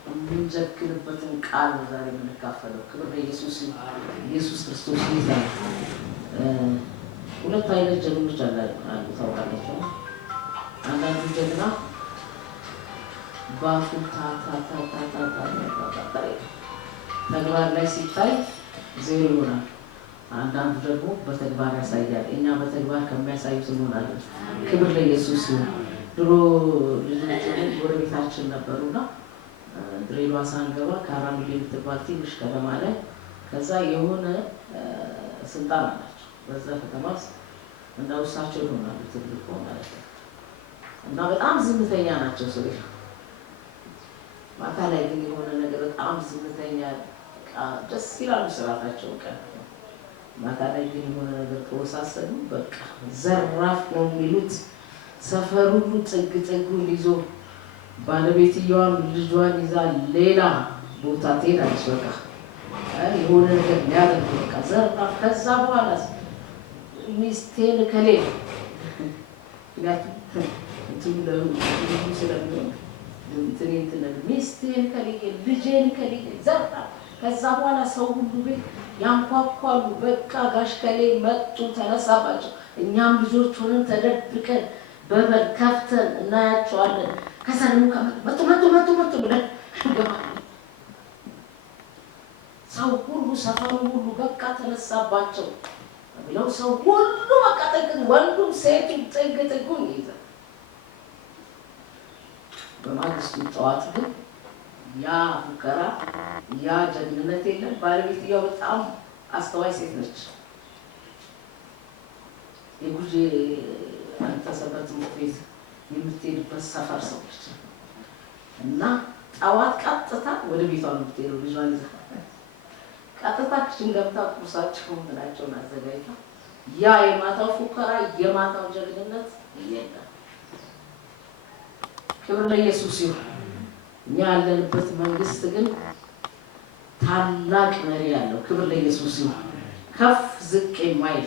የምንዘክርበትን ቃል ዛሬ የምንካፈለው ክብር ለኢየሱስ ኢየሱስ ክርስቶስ ይዛል። ሁለት አይነት ጀግኖች አሉ ታውቃላችሁ። አንዳንዱ ጀግና ባፉ ተግባር ላይ ሲታይ ዜሮ ይሆናል። አንዳንዱ ደግሞ በተግባር ያሳያል። እኛ በተግባር ከሚያሳዩት እንሆናለን። ክብር ለኢየሱስ ይሁን። ድሮ ልጆች ጎረቤታችን ነበሩና ድሬዳዋ ሳንገባ ካራሚሌ የምትባል ትንሽ ከተማ ላይ ከዛ የሆነ ስልጣን አላቸው። በዛ ከተማ እንደ ውሳቸው ይሆናሉ ትልቁ ማለት ነው። እና በጣም ዝምተኛ ናቸው። ሰው ማታ ላይ ግን የሆነ ነገር በጣም ዝምተኛ ደስ ይላሉ ስራታቸው ቀን ማታ ላይ ግን የሆነ ነገር ተወሳሰሉ በቃ ዘራፍ ነው የሚሉት። ሰፈሩ ሁሉ ጥግ ጥጉን ይዞ ባለቤትየዋም ልጇን ይዛ ሌላ ቦታ ትሄዳለች። በቃ የሆነ ነገር ሊያደርግ በቃ ዘራፍ። ከዛ በኋላ ሚስቴን ከሌለ ሚስቴን ከሌለ ልጄን ከሌለ ዘራፍ። ከዛ በኋላ ሰው ሁሉ ቤት ያንኳኳሉ። በቃ ጋሽ ከሌ መጡ ተነሳባቸው። እኛም ልጆች ሆነን ተደብቀን በበር ከፍተን እናያቸዋለን። ከዛ ደግሞ መጡ ብለን ሰው ሁሉ ሰፈሩ ሁሉ በቃ ተነሳባቸው ብለው ሰው ሁሉ በቃ ጥግ ወንዱም ሴቱም ጥግ ጥጉን ይይዛል። በማግስቱ ጠዋት ግን ያ ፉከራ ያ ጀግንነት የለም። ባለቤትየው በጣም አስተዋይ ሴት ነች። የጉጂ አንተሰበት ሙት የምትሄድበት ሰፈር ሰው ነች እና ጠዋት ቀጥታ ወደ ቤቷ ነው የምትሄደው። ልጇን ይዛ ቀጥታ ክችን ገብታ ቁርሳቸውን ምናቸውን አዘጋጅታ ያ የማታው ፉከራ የማታው ጀግንነት የለም። ክብር ለኢየሱስ ይሁን። እኛ ያለንበት መንግስት ግን ታላቅ መሪ ያለው ክብር ለኢየሱስ ይሁን። ከፍ ዝቅ የማይል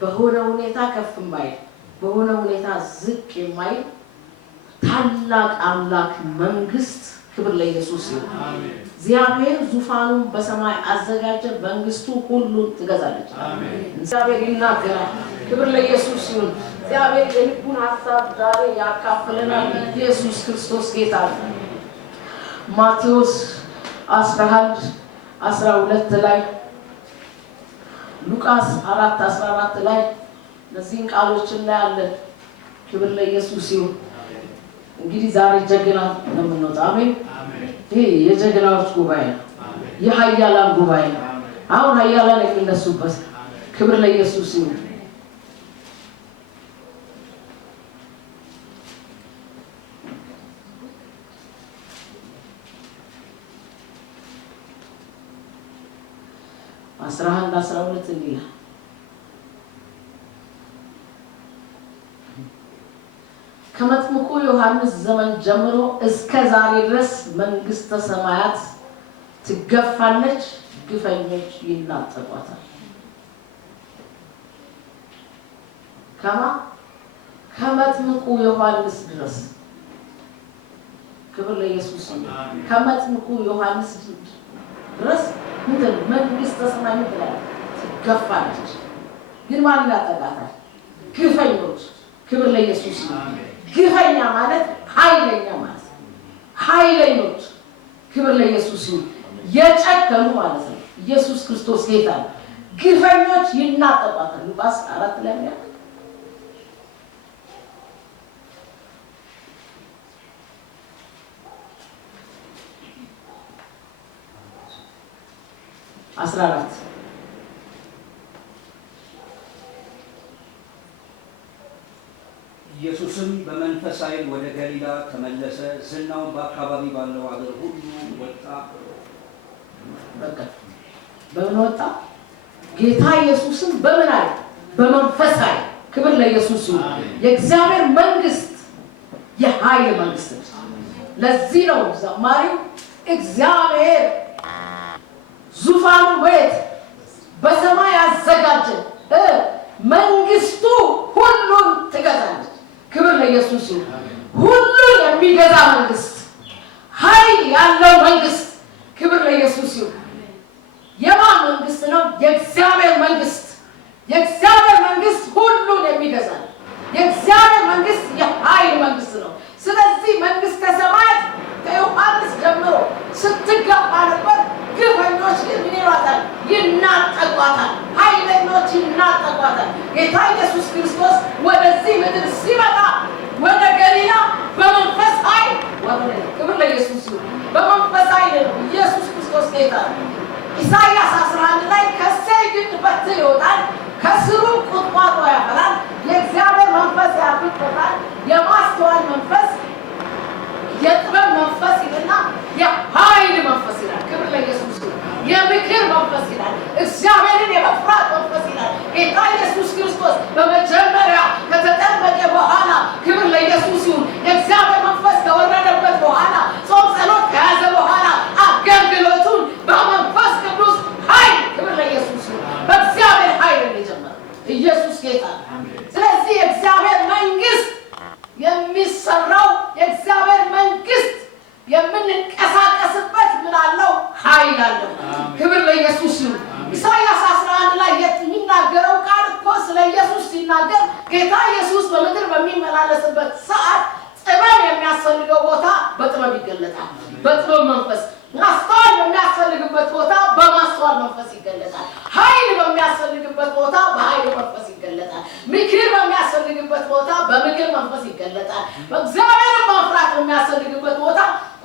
በሆነ ሁኔታ ከፍ የማይል በሆነ ሁኔታ ዝቅ የማይል ታላቅ አምላክ መንግስት ክብር ለኢየሱስ ይሁን። እግዚአብሔር ዙፋኑን በሰማይ አዘጋጀ፣ መንግስቱ ሁሉን ትገዛለች። እግዚአብሔር ይናገራል። ክብር ለኢየሱስ ይሁን። እግዚአብሔር የልቡን ሐሳብ ዛሬ ያካፍለናል። ኢየሱስ ክርስቶስ ጌታ ነው። ማቴዎስ 11:12 ላይ ሉቃስ 4:14 ላይ እነዚህን ቃሎች እናያለን። ክብር ለኢየሱስ ይሁን። እንግዲህ ዛሬ ጀግና ነው የምንወጣው። አሜን። ይሄ የጀግናዎች ጉባኤ ነው። የኃያላን ጉባኤ ነው። አሁን ኃያላን የሚነሱበት ክብር ለኢየሱስ ይሁን። አስራ 12 እንዲህ ከመጥምቁ ዮሐንስ ዘመን ጀምሮ እስከ ዛሬ ድረስ መንግስተ ሰማያት ትገፋለች፣ ግፈኞች ይናጠቋታል። ከመጥምቁ ዮሐንስ ድረስ ክብር ለኢየሱስ ይሁን። ከመጥምቁ ዮሐንስ ድረስ መንግስተ ሰማይ ትገፋለች፣ ግን ማን ያጠቃታል? ግፈኞች። ክብር ለኢየሱስ ይሁን። ግፈኛ ማለት ኃይለኛ ማለት ኃይለኞች። ክብር ለኢየሱስ ይሁን። የጨከኑ ማለት ነው። ኢየሱስ ክርስቶስ ጌታ ነው። ግፈኞች ይናጠቋታል። ሉቃስ 4 ላይ ነው። 14 ኢየሱስም በመንፈስ ኃይል ወደ ገሊላ ተመለሰ። ዝናውን በአካባቢ ባለው አገር ሁሉ ወጣ። በቃ በምን ወጣ? ጌታ ኢየሱስም በምን ኃይል? በመንፈስ ኃይል። ክብር ለኢየሱስ ይሁን። የእግዚአብሔር መንግስት የኃይል መንግስት ነው። ለዚህ ነው ዘማሪው እግዚአብሔር ዙፋኑን በየት? በሰማይ አዘጋጀ፣ መንግስቱ ሁሉ ለኢየሱስ ይሁን። ሁሉ የሚገዛ መንግስት፣ ኃይል ያለው መንግስት። ክብር ለኢየሱስ ይሁን። የማን መንግስት ነው? የእግዚአብሔር መንግስት። የእግዚአብሔር መንግስት ሁሉን የሚገዛ ነው። የእግዚአብሔር መንግስት የኃይል መንግስት ነው። ስለዚህ መንግስተ ሰማያት ከዮሐንስ ጀምሮ ስትገባ ነበር። ግፈኞች ግን ምን ይሏታል? ይናጠቋታል። ኃይለኞች ይናጠቋታል። ጌታ ኢየሱስ ክርስቶስ ወደዚህ ምድር ሲመጣ ወደ ገሊላ በመንፈስ ኃይል ወረደ። ክብር ለኢየሱስ ይሁን። በመንፈስ ኃይል ነው ኢየሱስ ክርስቶስ ጌታ ነው። ኢሳይያስ 11 ላይ ከእሴይ ግንድ በትር ይወጣል፣ ከስሩም ቁጥቋጦ ያፈራል፣ የእግዚአብሔር መንፈስ ያርፍበታል፣ የማስተዋል መንፈስ፣ የጥበብ መንፈስ ይልና የኃይል መንፈስ ይላል። ክብር ለኢየሱስ ይሁን። የምክር መንፈስ ይላል። እግዚአብሔርን የመፍራት መንፈስ ይላል። ጌታ ኢየሱስ ክርስቶስ በመጀመሪያ ከተጠመቀ በኋላ ክብር ለኢየሱስ ይሁን የእግዚአብሔር መንፈስ ከወረደበት በኋላ ጾም ጸሎት ከያዘ በኋላ አገልግሎቱን በመንፈስ ቅዱስ ኃይል ክብር ለኢየሱስ ይሁን በእግዚአብሔር ኃይል የጀመረው ኢየሱስ ጌታ። ስለዚህ የእግዚአብሔር መንግስት የሚሰራው የእግዚአብሔር መንግስት የምንንቀሳቀስበት ምን አለው? ኃይል አለው። ክብር ለኢየሱስ ይሁን። ኢሳይያስ 11 ላይ የሚናገረው ቃል እኮ ስለ ኢየሱስ ሲናገር ጌታ ኢየሱስ በምድር በሚመላለስበት ሰዓት ጥበብ የሚያስፈልገው ቦታ በጥበብ ይገለጣል፣ በጥበብ መንፈስ። ማስተዋል በሚያስፈልግበት ቦታ በማስተዋል መንፈስ ይገለጣል። ኃይል በሚያስፈልግበት ቦታ በኃይል መንፈስ ይገለጣል። ምክር በሚያስፈልግበት ቦታ በምክር መንፈስ ይገለጣል። እግዚአብሔርን መፍራት በሚያስፈልግበት ቦታ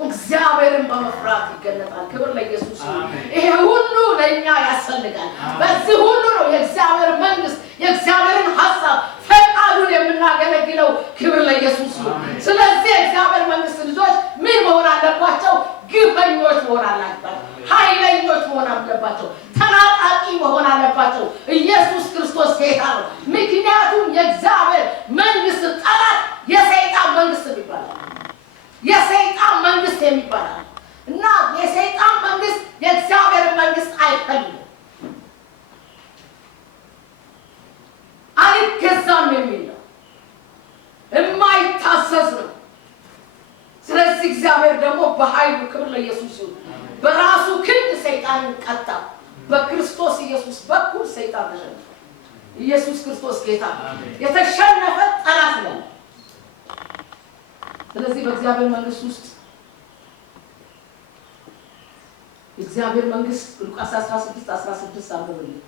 እግዚአብሔርን በመፍራት ይገለጣል። ክብር ለኢየሱስ ይሁን። ይሄ ሁሉ ለኛ ያስፈልጋል። በዚህ ሁሉ ነው የእግዚአብሔር መንግስት የእግዚአብሔርን ሐሳብ ፈቃዱን የምናገለግለው። ክብር ለኢየሱስ ይሁን። ስለዚህ የእግዚአብሔር መንግስት ልጆች ምን መሆን አለባቸው? ግፈኞች መሆን አለባቸው። ኃይለኞች መሆን አለባቸው። ተናጣቂ መሆን አለባቸው። ኢየሱስ ክርስቶስ ጌታ ነው። ምክንያቱም የእግዚአብሔር መንግስት ጠላት የሰይጣን መንግስት ይባላል። የሰይጣን መንግስት የሚባላል እና የሰይጣን መንግስት የእግዚአብሔር መንግስት አይፈልግም፣ አይገዛም የሚል ነው፣ የማይታዘዝ ነው። ስለዚህ እግዚአብሔር ደግሞ በኃይሉ ክብር ለኢየሱስ ይሁን በራሱ ክንድ ሰይጣንን ቀጣ። በክርስቶስ ኢየሱስ በኩል ሰይጣን ተሸነፈ። ኢየሱስ ክርስቶስ ጌታ የተሸነፈ ጠላት ነው። ስለዚህ በእግዚአብሔር መንግስት ውስጥ የእግዚአብሔር መንግስት ሉቃስ 16:16 አንብብልኝ።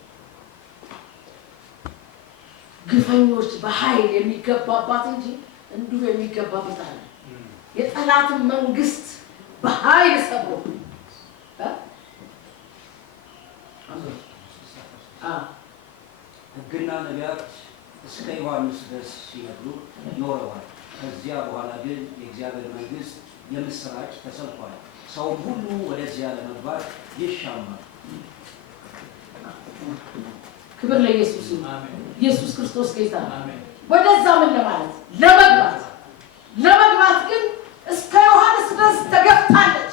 ግፈኞች በኃይል የሚገባባት እንጂ እንዲሁ የሚገባበት አለ። የጠላትን መንግስት በኃይል ሰብሮ ሕግና ነቢያት እስከ ዮሐንስ ድረስ ሲነግሩ ኖረዋል። ከዚያ በኋላ ግን የእግዚአብሔር መንግስት የምስራች ተሰብኳል። ሰውም ሁሉ ወደዚያ ለመግባት ይሻማል። ክብር ለኢየሱስ ይሁን። ኢየሱስ ክርስቶስ ጌታ ነው። ወደዛ ምን ለማለት ለመግባት ግን እስከ ዮሐንስ ድረስ ተገፍታለች።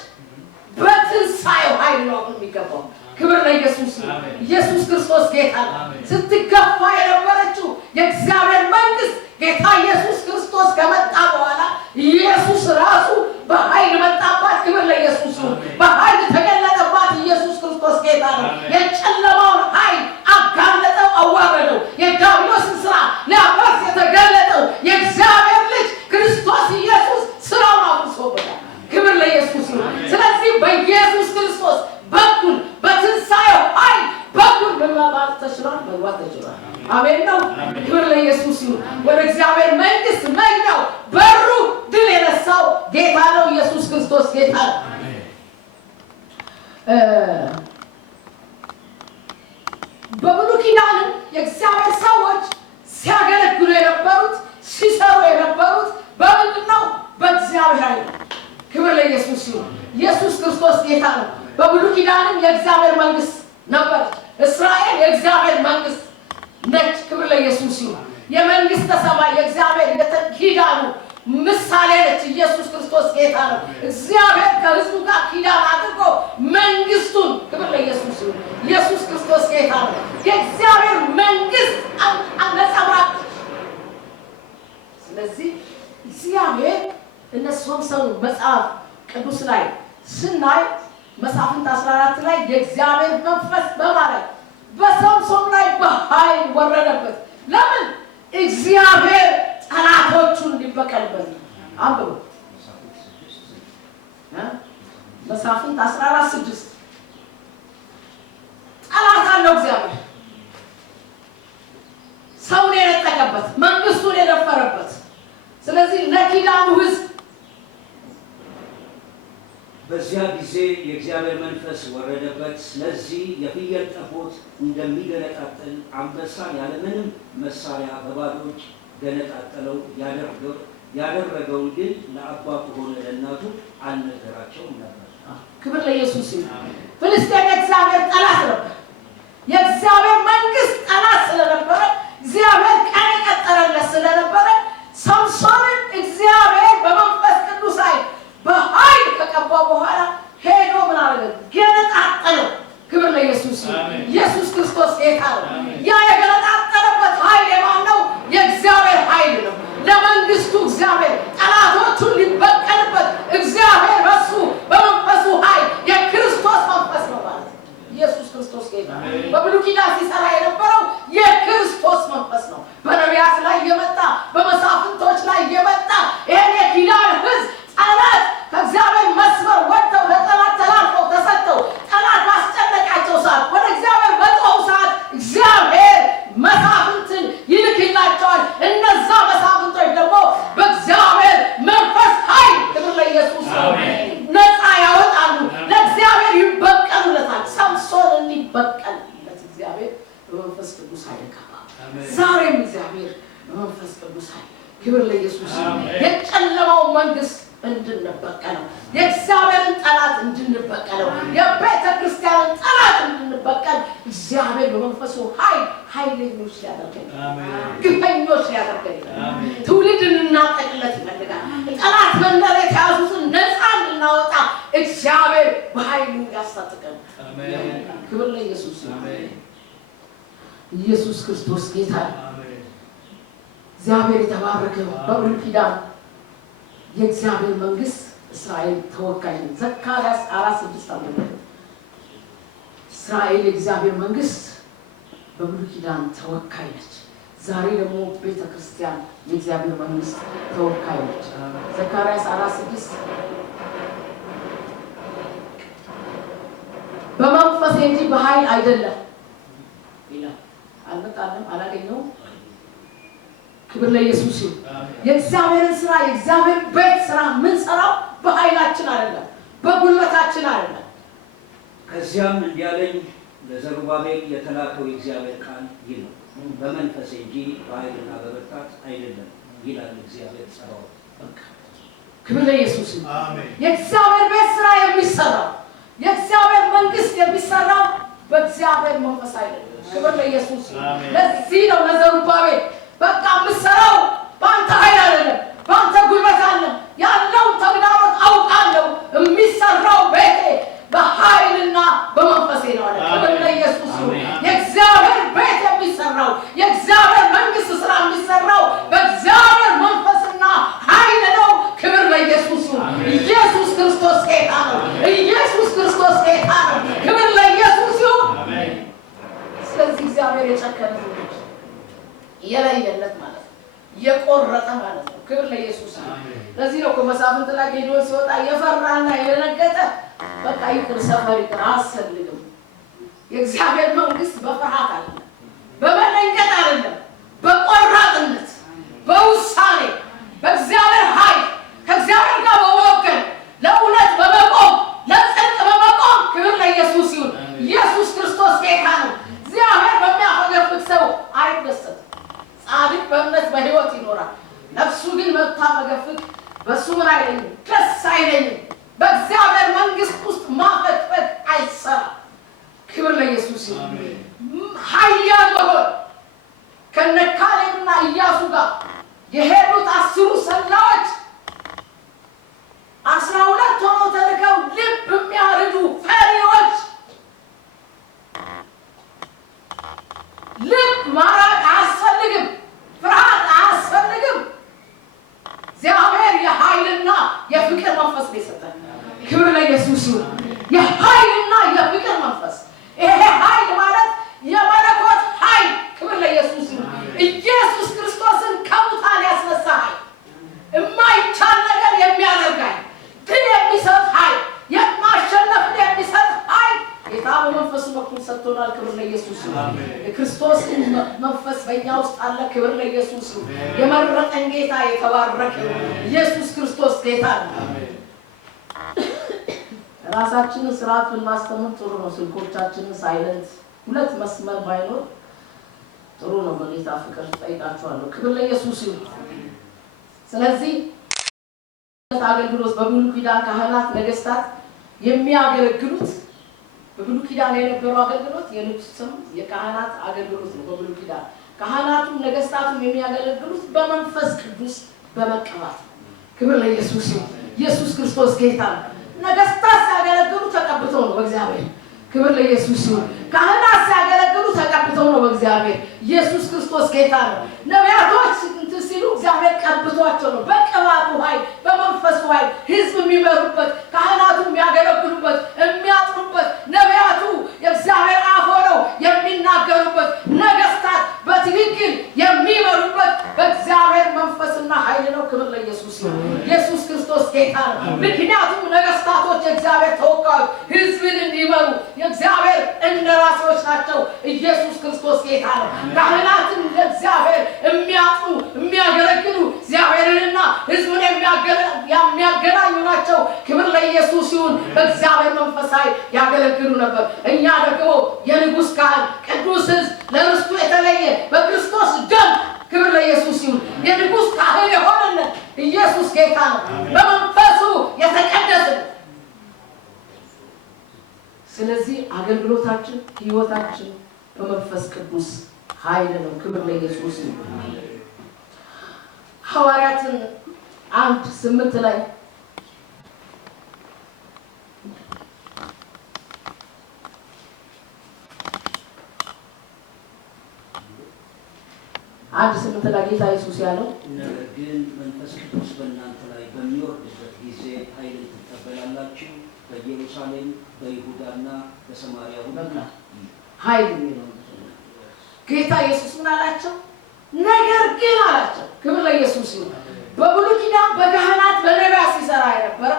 በትንሣኤው ኃይል ነው የሚገባው። ክብር ለኢየሱስ ይሁን። ኢየሱስ ክርስቶስ ጌታ ነው። ስትገፋ የነበረችው የእግዚአብሔር መንግስት ጌታ ኢየሱስ ክርስቶስ ከመጣ በኋላ ኢየሱስ ራሱ በኃይል መጣባት። ክብር ለኢየሱስ ይሁን። በኃይል ተገለጠባት። ኢየሱስ ክርስቶስ ጌታ ነው። የጨለማውን ኃይል አጋለጠው፣ አዋረደው። የዲያብሎስን ስራ ሊያፈርስ የተገለጠው የእግዚአብሔር ልጅ ክርስቶስ ኢየሱስ ስራውን አፍርሶበታል። ክብር ለኢየሱስ ይሁን። ስለዚህ በኢየሱስ ክርስቶስ በኩል በትንሣኤው ኃይል በኩል መግባት ተችሏል፣ መግባት ተችሏል። አሜን ነው። ክብር ለኢየሱስ ይሁን። ወደ እግዚአብሔር መንግስት መግቢያው በሩ ድል የነሳው ጌታ ነው። ኢየሱስ ክርስቶስ ጌታ ነው። በብሉይ ኪዳን የእግዚአብሔር ሰዎች ሲያገለግሉ የነበሩት ሲሰሩ የነበሩት በምንድን ነው? በእግዚአብሔር ኃይል። ክብር ለኢየሱስ ይሁን። ኢየሱስ ክርስቶስ ጌታ ነው። በብሉይ ኪዳንም የእግዚአብሔር መንግስት ነበረች። እስራኤል የእግዚአብሔር መንግስት ነች። ክብር ለኢየሱስ ይሁን። የመንግስተ ሰማይ የእግዚአብሔር ኪዳኑ ምሳሌ ነች። ኢየሱስ ክርስቶስ ጌታ ነው። እግዚአብሔር ከህዝቡ ጋር ኪዳን አድርጎ መንግስቱን ክብር ለኢየሱስ ይሁን። ኢየሱስ ክርስቶስ ጌታ ነው። የእግዚአብሔር መንግስት ነጸብራቅ። ስለዚህ እግዚአብሔር እነ ሶምሶን መጽሐፍ ቅዱስ ላይ ስናይ መሳፍንት 14 ላይ የእግዚአብሔር መንፈስ በማለት በሶምሶን ላይ በኃይል ወረደበት። ለምን? እግዚአብሔር ጠላቶቹን ሊበቀልበት ነው። አንብቡ መሳፍንት 14:6 ጠላት አለው እግዚአብሔር ሰውን የነጠቀበት መንግስቱን የደፈረበት። ስለዚህ ለኪዳኑ ሕዝብ በዚያ ጊዜ የእግዚአብሔር መንፈስ ወረደበት። ስለዚህ የፍየል ጠቦት እንደሚገነጣጥል አንበሳን ያለምንም መሳሪያ በባዶ እጅ ገነጣጠለው። ያደረገውን ግን ለአባቱ ሆነ ለእናቱ አልነገራቸውም ነበር። ክብር ለኢየሱስ ይሁን። ፍልስጤም የእግዚአብሔር ጠላት ነበር። የእግዚአብሔር መንግስት ጠላት ስለነበረ እግዚአብሔር ቀን የቀጠረለት ስለነበረ ሶምሶንን እግዚአብሔር በመንፈስ ቅዱስ ኃይል በኃይል ከቀባ በኋላ ሄዶ ምን አደረገ? ገነጣጠለው። ክብር ለኢየሱስ ይሁን። ኢየሱስ ክርስቶስ ጌታ ነው። ያ የገነጣጠለበት ኃይል የማን ነው? የእግዚአብሔር ኃይል ነው። ለመንግስቱ እግዚአብሔር ጠላቶቹን ሊበቀልበት እግዚአብሔር በሱ በመንፈሱ ኃይል የክርስቶስ መንፈስ ነው ማለት ነው። ኢየሱስ ክርስቶስ ጌታ በብሉይ ኪዳን ሲሰራ የነበረው የክርስቶስ መንፈስ ነው። በነቢያት ላይ የመጣ በመሳፍንቶች ላይ የመጣ ይሄን የኪዳን ሕዝብ ጠላት ከእግዚአብሔር መስመር ወጥተው ለጠላት ተላልፈው ተሰጥተው ጠላት ባስጨነቃቸው ሰዓት ወደ እግዚአብሔር በጮኹ ሰዓት እግዚአብሔር መሳፍንትን ይልክላቸዋል። እነዛ መሳፍንቶች ደግሞ በእግዚአብሔር መንፈስ ኃይል ክብር ለኢየሱስ ነፃ ያወጣሉ፣ ለእግዚአብሔር ይበቀሉለታል። ሶምሶንን ሊበቀልለት እግዚአብሔር በመንፈስ ቅዱስ ኃይል ገባ። ዛሬም እግዚአብሔር በመንፈስ ቅዱስ ኃይል ክብር ለኢየሱስ የጨለማው መንግስት እንድንበቀለው የእግዚአብሔርን ጠላት እንድንበቀለው የቤተ ክርስቲያንን ጠላት እንድንበቀል እግዚአብሔር በመንፈሱ ኃይለኞች ሊያደርገን ግፈኞች ሊያደርገን ትውልድ እንድናጠቅለት ይፈልጋል። ጠላት መንደር የተያዙትን ነፃ እንድናወጣ እግዚአብሔር በኃይሉ ያስታጥቀን። ክብር ለኢየሱስ። ኢየሱስ ክርስቶስ ጌታ እግዚአብሔር የተባረከ። በብሉይ ኪዳን የእግዚአብሔር መንግስት እስራኤል ተወካይ ነው። ዘካርያስ 4:6 እስራኤል የእግዚአብሔር መንግስት በብሉይ ኪዳን ተወካይ ነች። ዛሬ ደግሞ ቤተ ክርስቲያን የእግዚአብሔር መንግስት ተወካይ ነች። ዘካርያስ 4:6 በመንፈስ እንጂ በኃይል አይደለም ይላል። አልመጣለም፣ አላገኘውም። ክብር ለኢየሱስ ይሁን። የእግዚአብሔርን ስራ የእግዚአብሔር ቤት ስራ ምን ሰራው በኃይላችን አይደለም፣ በጉልበታችን አይደለም። ከዚያም እንዲያለኝ ለዘሩባቤል የተላከው የእግዚአብሔር ቃል ይህ ነው፣ በመንፈስ እንጂ በኃይልና በብርታት አይደለም ይላል እግዚአብሔር ጸባኦት። ክብር ለኢየሱስ ይሁን። የእግዚአብሔር ቤት ስራ የሚሰራው የእግዚአብሔር መንግስት የሚሰራው በእግዚአብሔር መንፈስ አይደለም። ክብር ለኢየሱስ ይሁን። ለዚህ ነው ለዘሩባቤል በቃ የምትሰራው በአንተ ኃይል አይደለም፣ በአንተ ጉልበት አይደለም። ያለው ተግዳሮት አውቃለሁ፣ የሚሰራው ቤቴ በኃይልና በመንፈሴ ነው አለ። ክብር ለኢየሱስ ይሁን። የእግዚአብሔር ቤት የሚሰራው የእግዚአብሔር መንግስት ስራ የሚሰራው በእግዚአብሔር መንፈስና ኃይል ነው። ክብር ለኢየሱስ ይሁን። ኢየሱስ ክርስቶስ ጌታ ነው። ኢየሱስ ክርስቶስ ጌታ ነው። ክብር ለኢየሱስ ይሁን። ስለዚህ እግዚአብሔር የጨከነ የለየለት ማለት ነው፣ የቆረጠ ማለት ነው። ክብር ለኢየሱስ ይሁን። ለዚህ ነው መሳፍንት ላይ ጌዲዮን ሲወጣ የፈራና የደነገጠ በቃ ይቅር ሰፈር ይቅር አያስፈልግም። የእግዚአብሔር መንግስት በፍርሃት አይደለም፣ በመደንገጥ አይደለም፣ በቆራጥነት በውሳኔ በእግዚአብሔር ኃይል ከእግዚአብሔር ጋር በመወገን ለእውነት በመቆም ለጽድቅ በመቆም ክብር ለኢየሱስ ይሁን። ኢየሱስ ክርስቶስ ጌታ ነው። እግዚአብሔር በሚያፈገፍግ ሰው አይደሰትም። ጻድቅ በእምነት በሕይወት ይኖራል። ነፍሱ ግን መታፈገፍግ በሱ ምን አይለኝም፣ ደስ አይለኝም። በእግዚአብሔር መንግስት ውስጥ ማፈግፈግ አይሰራም። ክብር ለኢየሱስ ይሁን። ኃያል መሆን ከነ ካሌብና ኢያሱ ጋር የሄዱት 10 ሰላዮች 12 ሆነው ተልከው ልብ የሚያርዱ ፈሪዎች ልብ ማራቅ አያስፈልግም፣ ፍርሃት አያስፈልግም። የፍቅር መንፈስ ይሰጣል ክብር ለኢየሱስ ይሁን የኃይልና የፍቅር መንፈስ ይሄ ኃይል ማለት የመለኮት ኃይል ክብር ለኢየሱስ ይሁን ኢየሱስ ክርስቶስን ከሙታን ያስነሳ ኃይል የማይቻል ነገር የሚያደርግ ኃይል ድል የሚሰጥ ኃይል የማሸነፍ የሚሰጥ ኃይል ጌታ በመንፈሱ በኩል ሰጥቶናል ክብር ለኢየሱስ ይሁን የክርስቶስ መንፈስ በእኛ ውስጥ አለ ክብር ለኢየሱስ ይሁን የመረጠን ጌታ የተባረከ ኢየሱስ ክርስቶስ ጌታ ነው ራሳችንን ስርዓት ብናስተምር ጥሩ ነው ስልኮቻችንን ሳይለንት ሁለት መስመር ባይኖር ጥሩ ነው በጌታ ፍቅር ጠይቃችኋለሁ ክብር ለኢየሱስ ይሁን ስለዚህ አገልግሎት በብሉይ ኪዳን ካህናት ነገስታት የሚያገለግሉት በብሉይ ኪዳን የነበረው አገልግሎት የንጉስም የካህናት አገልግሎት ነው በብሉይ ኪዳን ካህናቱም ነገስታቱም የሚያገለግሉት በመንፈስ ቅዱስ በመቀባት ክብር ለኢየሱስ ይሁን ኢየሱስ ክርስቶስ ጌታ ነገስታት ሲያገለግሉ ተቀብተው ነው በእግዚአብሔር ክብር ለኢየሱስ ይሁን ካህናት ሲያገለግሉ ተቀብተው ነው በእግዚአብሔር ኢየሱስ ክርስቶስ ጌታ ነው ነቢያቶች ሲሉ እግዚአብሔር ቀብቷቸው ነው በቅባቱ ኃይል በመንፈሱ ኃይል ህዝብ የሚመሩበት ካህናቱ የሚያገለግሉበት የሚያጥሩበት ነቢያቱ የእግዚአብሔር አፍ ሆነው የሚናገሩበት ነገስታት በትክክል የሚመሩበት በእግዚአብሔር መንፈስና ኃይል ነው ክብር ለኢየሱስ ይሁን ኢየሱስ ክርስቶስ ጌታ ነው ምክንያቱም ነገስታቶች የእግዚአብሔር ተወካዮች ህዝብን እንዲመሩ የእግዚአብሔር እንደራሴዎች ናቸው ኢየሱስ ክርስቶስ ጌታ ነው ካህናትን ለእግዚአብሔር የሚያጥሩ የሚያገለግሉ እግዚአብሔርንና ህዝቡን የሚያገናኙ ናቸው ክብር ለኢየሱስ ይሁን በእግዚአብሔር መንፈስ ኃይል ያገለግሉ ነበር እኛ ደግሞ የንጉስ ካህን ቅዱስ ህዝብ ለርስቱ የተለየ በክርስቶስ ደም ክብር ለኢየሱስ ይሁን የንጉስ ካህን የሆነን ኢየሱስ ጌታ ነው በመንፈሱ የተቀደሰ ስለዚህ አገልግሎታችን ህይወታችን በመንፈስ ቅዱስ ኃይል ነው ክብር ለኢየሱስ ይሁን ሐዋርያትን 1:8 ላይ ጌታ ኢየሱስ ያለው ግን መንፈስ ቅዱስ በእናንተ ላይ በሚወርድበት ጊዜ ኃይልን ትቀበላላችሁ በኢየሩሳሌም በይሁዳና በሰማርያ ሁሉ ኃይል ነው ጌታ ኢየሱስ ምን አላቸው ነገር ግን አላቸው ክብር ለኢየሱስ ይሁን በብሉይ ኪዳን በካህናት በነቢያት ሲሰራ የነበረ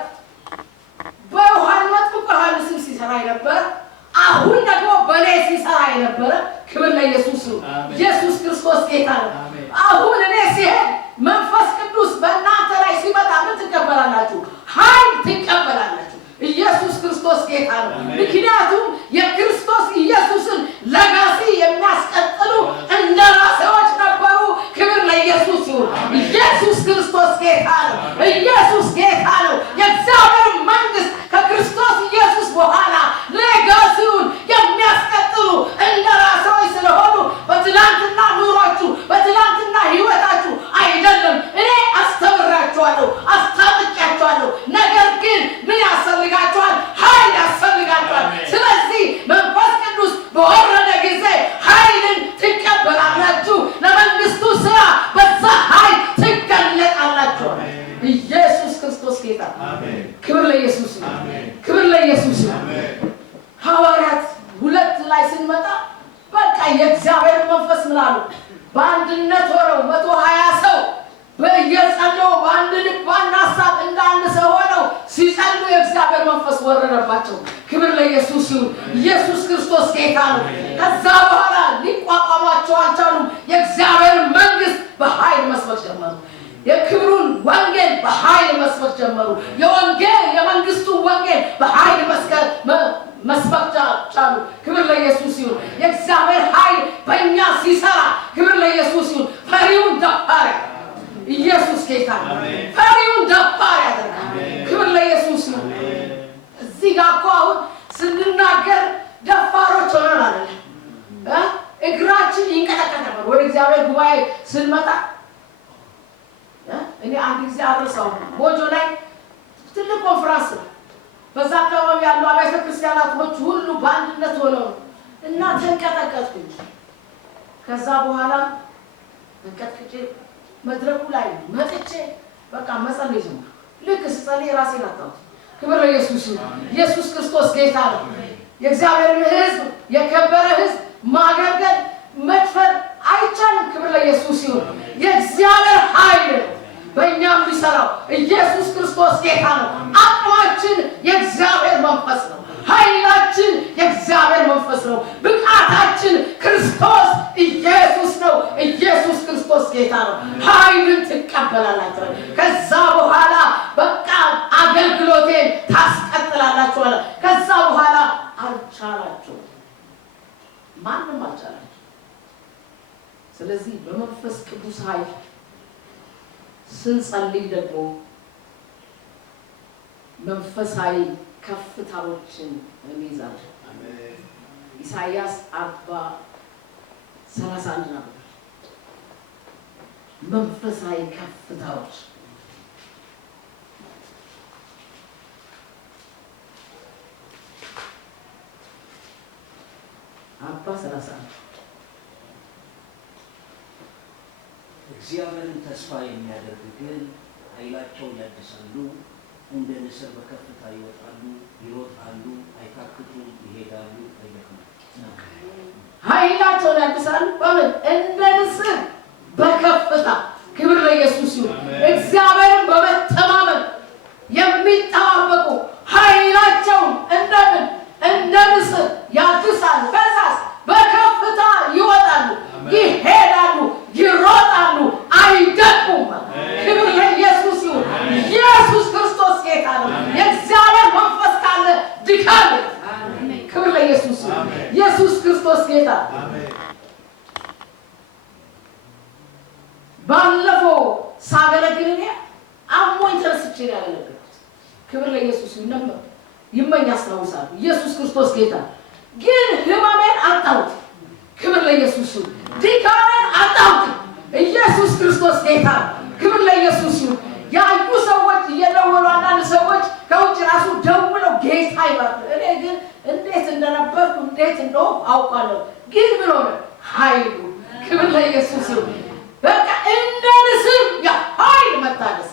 በዮሐንስ በዮሐንስ ሲሰራ የነበረ አሁን ደግሞ በኔ ሲሰራ የነበረ ክብር ለኢየሱስ ይሁን ኢየሱስ ክርስቶስ ጌታ ነው አሁን እኔ ሲሄድ መንፈስ ቅዱስ በእናንተ ላይ ሲመጣ ምን ትቀበላላችሁ ኃይል ትቀበላላችሁ ኢየሱስ ክርስቶስ ጌታ ነው ምክንያቱም የክርስቶስ ኢየሱስን ለጋሲ የሚያስቀጥሉ እንደራሴዎች ነበሩ ክብር ለኢየሱስ ይሁን ኢየሱስ ክርስቶስ ጌታ ነው ኢየሱስ ጌታ ነው የእግዚአብሔር መንግስት ከክርስቶስ ኢየሱስ በኋላ ለጋሲውን የሚያስቀጥሉ እንደራሴዎች ስለሆኑ በትላንትና ኑሯችሁ በትላንትና ህይወታችሁ አይደለም እኔ አስተምራችኋለሁ አስታጥቂያችኋለሁ ነገር ግን ምን ያስፈልጋችኋል ኃይል ያስፈልጋችኋል ስለዚህ መንፈስ ቅዱስ በወረደ ጊዜ ኃይልን ትቀበላላችሁ ለመንግስቱ ስራ በዛ ኃይል ትገለጣላችሁ ኢየሱስ ክርስቶስ ጌታ አሜን ክብር ለኢየሱስ አሜን ክብር ለኢየሱስ አሜን ሐዋርያት 2 ላይ ስንመጣ በቃ የእግዚአብሔር መንፈስ ምን አሉ በአንድነት ሆነው 120 ሰው በየጸለዩ በአንድ ልብ በአንድ ሐሳብ እንዳንድ ሰው ሆነው ሲጸልዩ የእግዚአብሔር መንፈስ ወረደባቸው ክብር ለኢየሱስ ይሁን ኢየሱስ ክርስቶስ ጌታ ነው ከዛ በኋላ ሊቋቋሟቸው አልቻሉም የእግዚአብሔር መንግስት በኃይል መስበክ ጀመሩ የክብሩን ወንጌል በኃይል መስበክ ጀመሩ የወንጌል የመንግስቱ ወንጌል በኃይል መስበክ ቻሉ ክብር ለኢየሱስ ይሁን የእግዚአብሔር ኃይል በእኛ ሲሰራ ክብር ለኢየሱስ ይሁን ፈሪውን ደፋር ኢየሱስ ጌታ ነው ፈሪውን ደፋር ያደርጋል ክብር ለኢየሱስ ይሁን እዚህ ጋር አሁን ስንናገር ደፋሮች ሆነን አይደለም እግራችን ይንቀጠቀጥ ነበር ወደ እግዚአብሔር ጉባኤ ስንመጣ እኔ አንድ ጊዜ አረሳው ቦጆ ላይ ትልቅ ኮንፈረንስ በዛ አካባቢ ያሉ አብያተ ክርስቲያናቶች ሁሉ በአንድነት ሆነው እና ተንቀጠቀጥኩኝ ከዛ በኋላ ተንቀጥቅጬ መድረኩ ላይ መጥቼ በቃ መጸለይ ጀመርኩ ልክ ስጸልይ ራሴን አጣሁት። ክብር ለኢየሱስ ይሁን። ኢየሱስ ክርስቶስ ጌታ ነው። የእግዚአብሔርን ሕዝብ የከበረ ሕዝብ ማገልገል መድፈር አይቻልም። ክብር ለኢየሱስ ይሁን። የእግዚአብሔር ኃይል ነው በእኛም ቢሰራው። ኢየሱስ ክርስቶስ ጌታ ነው። አቅማችን የእግዚአብሔር መንፈስ ነው። ኃይላችን የእግዚአብሔር መንፈስ ነው። ብቃታችን ክርስቶስ ኢየሱስ ነው። ኢየሱስ ክርስቶስ ጌታ ነው። ኃይልን ትቀበላላችሁ። ከዛ በኋላ በቃ አገልግሎቴን ታስቀጥላላችሁ አለ። ከዛ በኋላ አልቻላችሁ፣ ማንም አልቻላችሁ። ስለዚህ በመንፈስ ቅዱስ ኃይል ስንጸልይ ደግሞ መንፈሳዊ ከፍታዎችን እንይዛለን። ኢሳይያስ 40:31 ነው። መንፈሳዊ ከፍታዎች እግዚአብሔርን ተስፋ የሚያደርግ ግን ኃይላቸውን ያድሳሉ፣ እንደ ንስር በከፍታ ይወጣሉ፣ ይሮጣሉ፣ አይታክቱም፣ ይሄዳሉ፣ አይደክሙም። ኃይላቸውን ያድሳሉ በምን? እንደ ንስር በከፍታ። ክብር ለኢየሱስ ይሁን። እግዚአብሔርን በመተማመን የሚጠባበቁ ኃይላቸውን እንደምን? እንደ ንስር ያድሳሉ። በዛስ በከፍታ ይወጣሉ፣ ይሄዳሉ፣ ይሮጣሉ፣ አይደክሙም። ክብር ለኢየሱስ ይሁን። ኢየሱስ ክርስቶስ ጌታ ነው። የእግዚአብሔር መንፈስ ካለ ድካም የለም። ክብር ለኢየሱስ ይሁን። ኢየሱስ ክርስቶስ ጌታ። ባለፈው ሳገለግል እኔ አሞኝ ተነስቼ ነው ያገለገልኩት። ክብር ለኢየሱስ ይሁን። ነበር ይመኝ አስታውሳለሁ። ኢየሱስ ክርስቶስ ጌታ። ግን ህመሜን አጣሁት። ክብር ለኢየሱስ ይሁን። ድካሜን አጣሁት። ኢየሱስ ክርስቶስ ጌታ። ክብር ለኢየሱስ ይሁን። ያዩ ሰዎች እየደወሉ አንዳንድ ሰዎች ከውጭ ራሱ ደውለው ጌታ ይባርክ። እኔ ግን እንዴት እንደነበርኩ እንዴት እንደሆነ አውቃለሁ። ግን ምን ሆነ? ኃይሉ። ክብር ለኢየሱስ ይሁን። በቃ እንደ ንስር የኃይል መታደስ።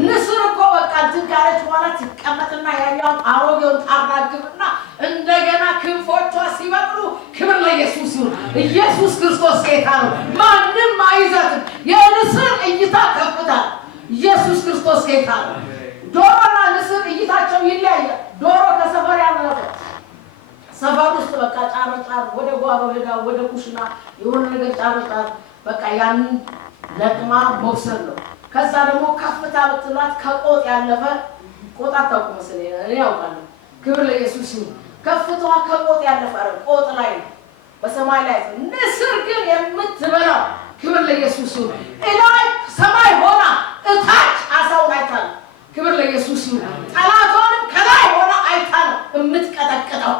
ንስር እኮ በቃ እንትን ካለች በኋላ ትቀመጥና ያኛውን አሮጌውን ታራግፍና እንደገና ክንፎቿ ሲበቅሉ፣ ክብር ለኢየሱስ ይሁን። ኢየሱስ ክርስቶስ ጌታ ነው። ማንም አይዘትም። የንስር እይታ ከፍታ። ኢየሱስ ክርስቶስ ጌታ ነው። ዶሮና ንስር እይታቸው ይለያያል። ዶሮ ከሰፈር ያመለጠ ሰፈር ውስጥ በቃ ጫርጫር ወደ ጓሮ ሄዳ ወደ ኩሽና የሆነ ነገር ጫርጫር በቃ ያንን ለቅማ መውሰድ ነው። ከዛ ደግሞ ከፍታ ብትላት ከቆጥ ያለፈ ቆጥ አታውቁ መሰለኝ፣ እኔ ያውቃለሁ። ክብር ለኢየሱስ ይሁን። ከፍታዋ ከቆጥ ያለፈ ቆጥ ላይ ነው፣ በሰማይ ላይ ነው። ንስር ግን የምትበላው ክብር ለኢየሱስ ይሁን እላይ ሰማይ ሆና እታች አሳውን አይታ ነው። ክብር ለኢየሱስ ይሁን። ጠላቷንም ከላይ ሆና አይታ ነው የምትቀጠቅጠው።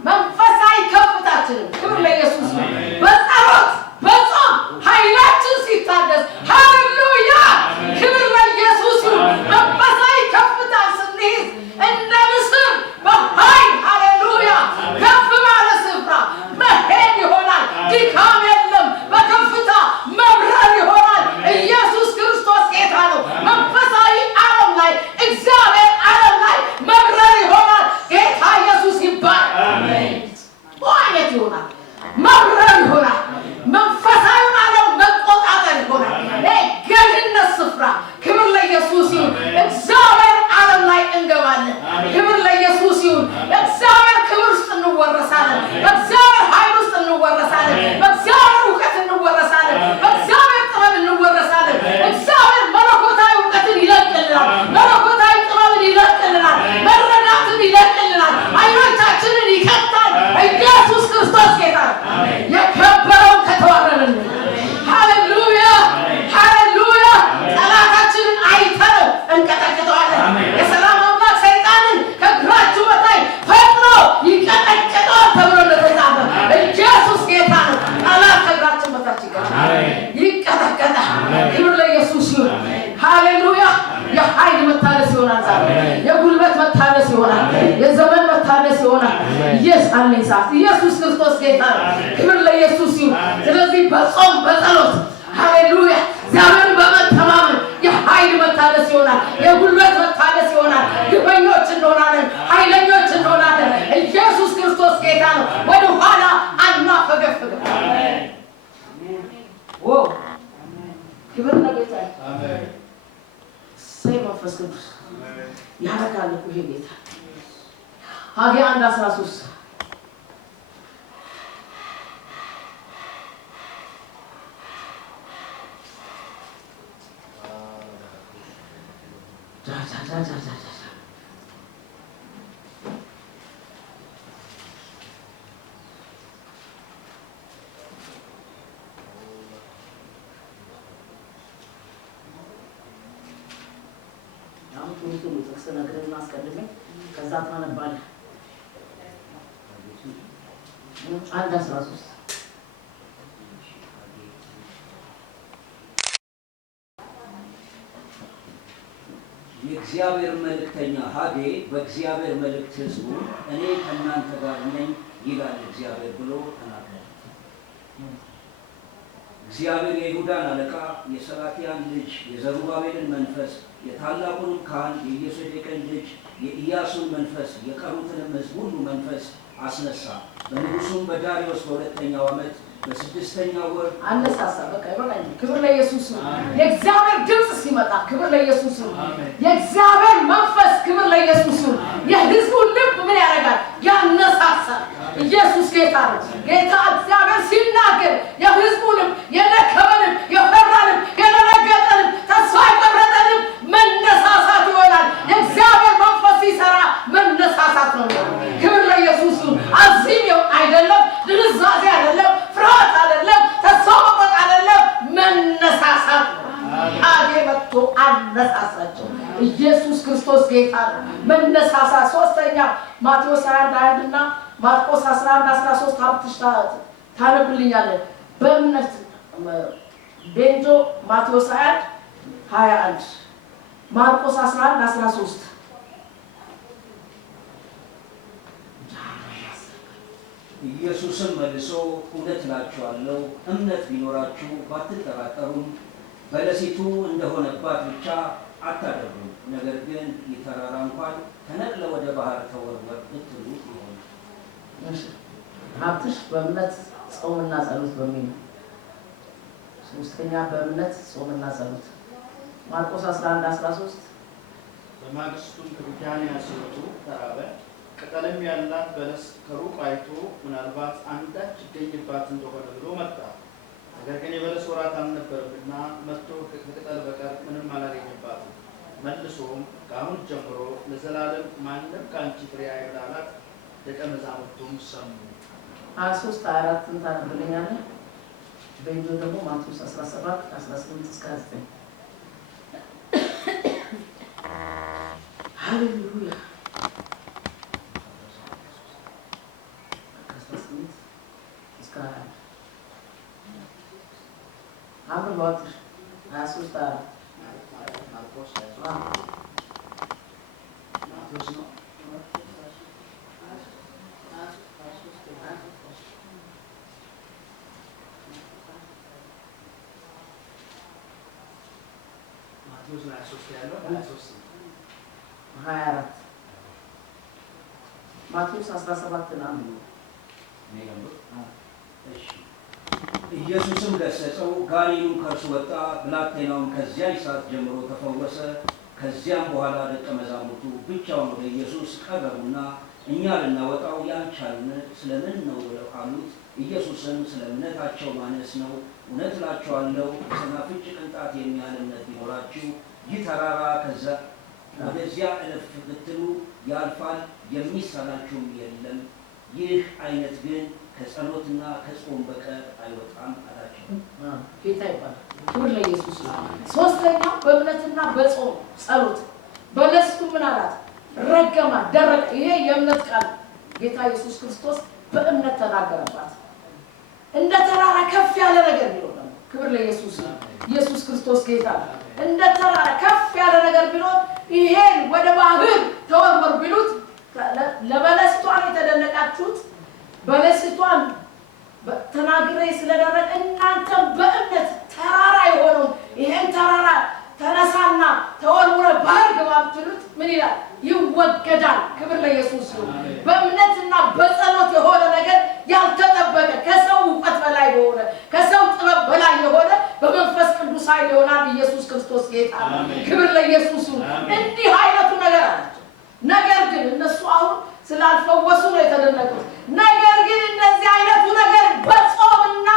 መንፈሳዊ ከፍታችንን ክብር ለኢየሱስ ይሁን በጸሎት በጾም ኃይላችን ሲታደስ፣ ሃሌሉያ ክብር ለኢየሱስ ይሁን። መንፈሳዊ ከፍታ ስንይዝ እንደ ንስር በኃይል ሃሌሉያ ከፍ ባለ ስፍራ መሄድ ይሆናል። ድካም የለም። በከፍታ መብረር ይሆናል። ኢየሱስ ክርስቶስ ጌታ ነው። መንፈሳዊ ዓለም ላይ እግዚአብሔር ዓለም ላይ መብረር ይሆናል። ጌታ ኢየሱስ ይባላል። አሜን። ወይኔት ይሆናል፣ መብረር ይሆናል። መንፈሳዊውን ዓለም መቆጣጠር ይሆናል። ገዥነት ስፍራ ክብር ለኢየሱስ ይሁን። እግዚአብሔር ዓለም ላይ እንገባለን። ክብር ለኢየሱስ ይሁን። እግዚአብሔር ክብር ውስጥ እንወረሳለን። በእግዚአብሔር ኃይል ውስጥ እንወረሳለን። በእግዚአብሔር እውቀት እንወረሳለን። በእግዚአብሔር ጥበብ እንወረሳለን። እግዚአብሔር መለኮታዊ እውቀትን ይለቅልናል። መለኮታዊ ጥበብን ይለቅልናል። መረዳትን ይለቅልናል። አይኖቻችንን ይከፍታል። ኢየሱስ ክርስቶስ ጌታ የከበረው ከተዋረደን ሃሌሉያ ሃሌሉያ። ጠላታችንን አይተነው እንቀጠቅጠዋለን። የሰላም አምላክ ሰይጣንን ከእግራችሁ በታይ ፈጥኖ ይቀጠቅጠዋል ተብሎ እንደተጻፈ ኢየሱስ ጌታ ነው። ጠላት ከእግራችን በታች ይቀጠቀጣል። ክብር ለኢየሱስ ይሁን። ሃሌሉያ። የኃይል መታደስ ይሆናል። ዛሬ የጉልበት መታደስ ይሆናል። የዘመን መታደስ ይሆናል። ኢየሱስ ክርስቶስ ጌታ ነው። ክብር ለኢየሱስ ይሁን። ስለዚህ በጾም በጸሎት ሃሌሉያ እግዚአብሔርን በመተማመን የኃይል መታደስ ይሆናል። የጉልበት ክብር ለጌታ አሜን መንፈስ ቅዱስ ያረጋል እኮ ይሄ ጌታ ሐጌ 1:13 ነገርና አስቀድሜ ከዛ ታነባለህ 1:13 የእግዚአብሔር መልእክተኛ ሐጌ በእግዚአብሔር መልእክት ሕዝቡ እኔ ከእናንተ ጋር ነኝ ይላል እግዚአብሔር ብሎ ተናገረ። እግዚአብሔር የይሁዳን አለቃ የሰላትያን ልጅ የዘሩባቤልን መንፈስ የታላቁንም ካህን የኢዮሴዴቅን ልጅ የኢያሱን መንፈስ የቀሩትንም ሕዝብ ሁሉ መንፈስ አስነሳ። በንጉሡም በዳርዮስ በሁለተኛው ዓመት በስድስተኛው ወር አነሳሳ። በቃ ይበቃኝ። ክብር ለኢየሱስ ነው። የእግዚአብሔር ድምጽ ሲመጣ ክብር ለኢየሱስ ነው። የእግዚአብሔር መንፈስ ክብር ለኢየሱስ ነው። የሕዝቡን ልብ ምን ያደርጋል? ያነሳሳል። ኢየሱስ ጌታ ነው። ጌታ እግዚአብሔር ሲናገር የሕዝቡንም የደከመንም የፈራንም የደነገጠንም ተስፋ የቆረጠንም መነሳሳት ይሆናል። የእግዚአብሔር መንፈስ ሲሰራ መነሳሳት ነው። ክብር ለኢየሱስ ነው። አዚም አይደለም፣ ድንዛዜ አይደለም፣ ፍርሃት አይደለም፣ ተስፋ መቁረጥ አይደለም፣ መነሳሳት ነው። ሐጌ መጥቶ አነሳሳቸው። ኢየሱስ ክርስቶስ ጌታ ነው። መነሳሳት ሶስተኛ ማቴዎስ 21:1 እና ማርቆስ 11:13 ሀብትሽ ታነብልኛለህ በእምነት ቤንጆ ማቴዎስ 21:21 ማርቆስ 11:13 ኢየሱስም መልሶ እውነት እላችኋለሁ እምነት ቢኖራችሁ ባትጠራጠሩም በለሲቱ እንደሆነባት ብቻ አታደርጉም። ነገር ግን የተራራ እንኳን ተነቅለ ወደ ባህር ተወርወር ብትሉ ይሆናል። ሀብትሽ በእምነት ጾምና ጸሎት በሚል ሶስተኛ በእምነት ጾምና ጸሎት ማርቆስ 11:13 በማግስቱም ከቢታንያ ሲወጡ ተራበ። ቅጠልም ያላት በለስ ከሩቅ አይቶ ምናልባት አንዳች ይገኝባት እንደሆነ ብሎ መጣ። ነገር ግን የበለስ ወራት አልነበረምና መጥቶ ከቅጠል በቀር ምንም አላገኘባትም። መልሶም ከአሁን ጀምሮ ለዘላለም ማንም ከአንቺ ፍሬ አይብላ አላት። ደቀ መዛሙርቱም ሰሙ። 23:24 ታነብልኛለህ? በእንጆ ደግሞ ማቴዎስ 17:18-19 ሃሌሉያ 18-21 አሁን ባትሽ 23:24 ማርቆስ ነው ማቴዎስ 23 ያለው 23 24 ማቴዎስ 17 ነው። ኢየሱስም ገሰጸው፣ ጋኔኑም ከእርሱ ወጣ፣ ብላቴናውም ከዚያች ሰዓት ጀምሮ ተፈወሰ። ከዚያም በኋላ ደቀ መዛሙርቱ ብቻውን ወደ ኢየሱስ ቀረቡና እኛ ልናወጣው ያልቻልን ስለምን ነው ብለው አሉት። ኢየሱስም ስለ እምነታቸው ማነስ ነው፣ እውነት እላችኋለሁ የሰናፍጭ ቅንጣት የሚያህል እምነት ቢኖራችሁ ይህ ተራራ ከዛ ወደዚያ እልፍ ብትሉ ያልፋል፣ የሚሳናችሁም የለም። ይህ አይነት ግን ከጸሎትና ከጾም በቀር አይወጣም አላቸው። ጌታ ይባላል። ክብር ለኢየሱስ ነው። ሶስተኛው በእምነትና በጾም ጸሎት በለስቱ ምን አላት? ረገማ ደረቀ። ይሄ የእምነት ቃል ጌታ ኢየሱስ ክርስቶስ በእምነት ተናገረባት። እንደ ተራራ ከፍ ያለ ነገር ቢሆን ነው። ክብር ለኢየሱስ ነው። ኢየሱስ ክርስቶስ ጌታ እንደ ተራራ ከፍ ያለ ነገር ቢሆን ይሄን ወደ ባህር ተወርወር ቢሉት ለበለስቷን የተደነቃችሁት በለስቷን ተናግሬ ስለደረቀ እናንተ በእምነት ተራራ የሆነው ይሄን ተራራ ተነሳና ተወርውረ ባህር ግባ ብትሉት ምን ይላል? ይወገዳል። ክብር ለኢየሱስ ይሁን። በእምነትና በጸሎት የሆነ ነገር ያልተጠበቀ ከሰው እውቀት በላይ የሆነ ከሰው ጥበብ በላይ የሆነ በመንፈስ ቅዱስ ኃይል ይሆናል። ኢየሱስ ክርስቶስ ጌታ ነው። ክብር ለኢየሱስ ይሁን። እንዲህ አይነቱ ነገር አላቸው። ነገር ግን እነሱ አሁን ስላልፈወሱ ነው የተደነቁት። ነገር ግን እንደዚህ አይነቱ ነገር በጾምና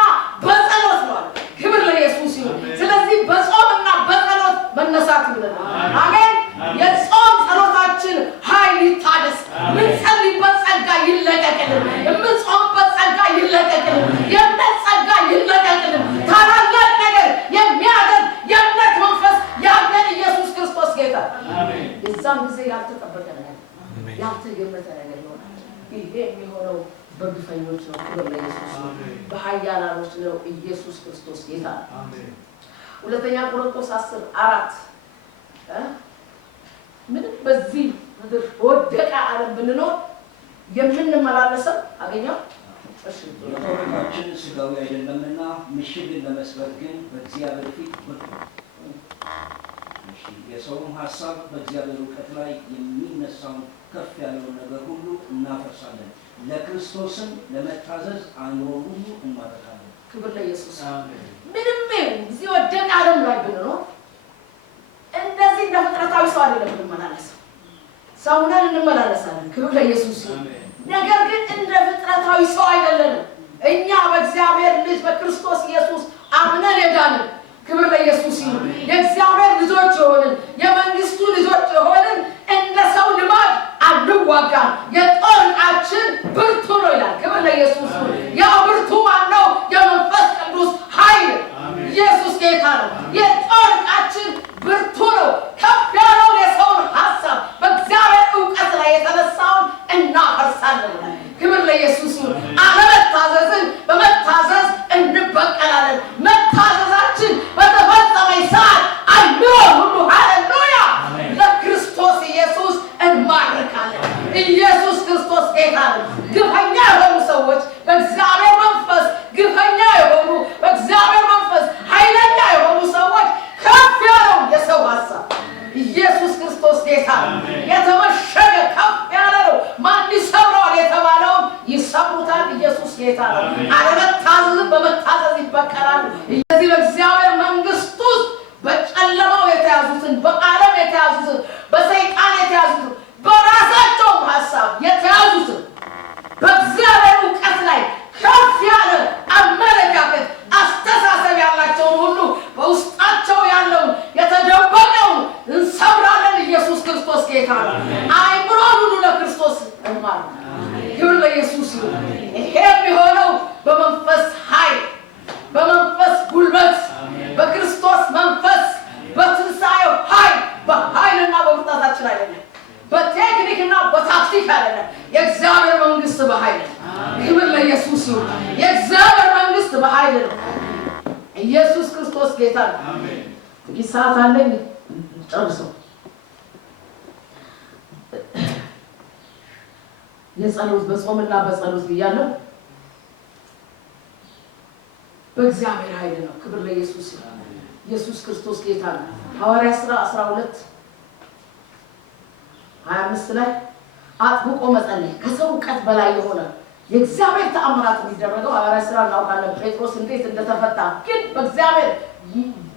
በጸሎት ነው። ክብር ለኢየሱስ ይሁን። ስለዚህ በጾምና በጸሎት መነሳት ይብለናል። አሜን። የጾም ጸሎታችን ኃይል ይታደስ። ምን ጸልይበት ጸጋ ይለቀቅልን። ምን ጾምበት ጸጋ ይለቀቅልን። የእምነት ጸጋ ይለቀቅልን። ታላላቅ ነገር የሚያደርግ የእምነት መንፈስ ያለን ኢየሱስ ክርስቶስ ጌታ። አሜን። የዛን ጊዜ ያልተጠበቀ ነገር ያልተገመተ ነገር ይሆናል። ይሄ የሚሆነው በግፈኞች ነው። ክብር ለኢየሱስ ነው። በኃያላኖች ነው። ኢየሱስ ክርስቶስ ጌታ ነው። አሜን። ሁለተኛ ቆሮንቶስ 10:4 ምንም በዚህ ምድር ወደቀ ዓለም ብንኖር የምንመላለሰው አገኘው የጦርነታችን ሥጋዊ አይደለምና ምሽግን ለመስበር ግን በእግዚአብሔር ፊት ብርቱ የሰውን ሐሳብ በእግዚአብሔር ዕውቀት ላይ የሚነሳውን ከፍ ያለውን ነገር ሁሉ እናፈርሳለን፣ ለክርስቶስም ለመታዘዝ አእምሮን ሁሉ እንማርካለን። ክብር ለኢየሱስ። ምንም እዚህ ወደቀ ዓለም ላይ ብንኖር እንደዚህ እንደ ፍጥረታዊ ሰው አይደለም እንመላለሰው። ሰውነን እንመላለሳለን። ክብር ለኢየሱስ። ነገር ግን እንደ ፍጥረታዊ ሰው አይደለንም። እኛ በእግዚአብሔር ልጅ በክርስቶስ ኢየሱስ አምነን የዳንን ክብር ለኢየሱስ ይሁን። የእግዚአብሔር ልጆች የሆንን የመንግስቱ ልጆች የሆንን እንደ ሰው ልማድ አንዋጋም። የጦር ዕቃችን ብርቱ ነው ይላል። ክብር ለኢየሱስ ይሁን። ያ ብርቱ ማነው? የመንፈስ ቅዱስ ኃይል። ኢየሱስ ጌታ ነው። የጦር ዕቃችን ብርቱ ነው። ከፍ ያለውን የሰውን ሐሳብ በእግዚአብሔር ዕውቀት ላይ የተነሳውን እናፈርሳለን። ክብር ለኢየሱስ ይሁን። አለመታዘዝን በመታዘዝ እንበቀላለን። መታዘዛችን በተፈጸመ ሰዓት አይኖር ሁሉ ሃሌሉያ ለክርስቶስ ኢየሱስ እንማርካለን። ኢየሱስ ክርስቶስ ጌታ ነው። ግፈኛ የሆኑ ሰዎች በእግዚአብሔር መንፈስ ግፈኛ የሆኑ በእግዚአብሔር መንፈስ ኃይለኛ የሆኑ ሰዎች ከፍ ያለው የሰው ሐሳብ ኢየሱስ ክርስቶስ ጌታ ነው። የተመሸገ ከፍ ያለ ነው። ማን ይሰብረዋል የተባለውን ይሰብሩታል። ኢየሱስ ጌታ ነው። አለመታዘዝን በመታዘዝ ይበቀላሉ። ስለዚህ በእግዚአብሔር መንግስት ውስጥ በጨለማው የተያዙትን በዓለም የተያዙትን በሰይጣን የተያዙትን በራሳቸው ሐሳብ የተያዙትን በእግዚአብሔር ዕውቀት ላይ ከፍ ያለ አመለካከት አስተሳሰብ ያላቸውን ሁሉ በውስጣቸው ያለውን የተደበቀውን እንሰብራለን። ኢየሱስ ክርስቶስ ጌታ ነው። አእምሮን ሁሉ ለክርስቶስ እንማርካለን። ክብር ለኢየሱስ ይሁን። ይሄ የሚሆነው በመንፈስ ኃይል በመንፈስ ጉልበት በክርስቶስ መንፈስ በትንሣኤው ኃይል በኃይልና በብርታታችን አይደለም፣ በቴክኒክና በታክቲክ አይደለም። የእግዚአብሔር መንግስት በኃይል ነው። ክብር ለኢየሱስ ይሁን። የእግዚአብሔር መንግስት በኃይል ነው። ኢየሱስ ክርስቶስ ጌታ ነው። አሜን። ጥቂት ሰዓት አለኝ ጨርሰው። የጸሎት በጾምና በጸሎት ብያለሁ። በእግዚአብሔር ኃይል ነው። ክብር ለኢየሱስ ይሁን። ኢየሱስ ክርስቶስ ጌታ ነው። ሐዋርያት ሥራ 12:25 ላይ አጥብቆ መጸለይ ከሰው ዕውቀት በላይ የሆነ የእግዚአብሔር ተአምራት የሚደረገው ሐዋርያት ሥራ እናውቃለን። ጴጥሮስ እንዴት እንደተፈታ ግን በእግዚአብሔር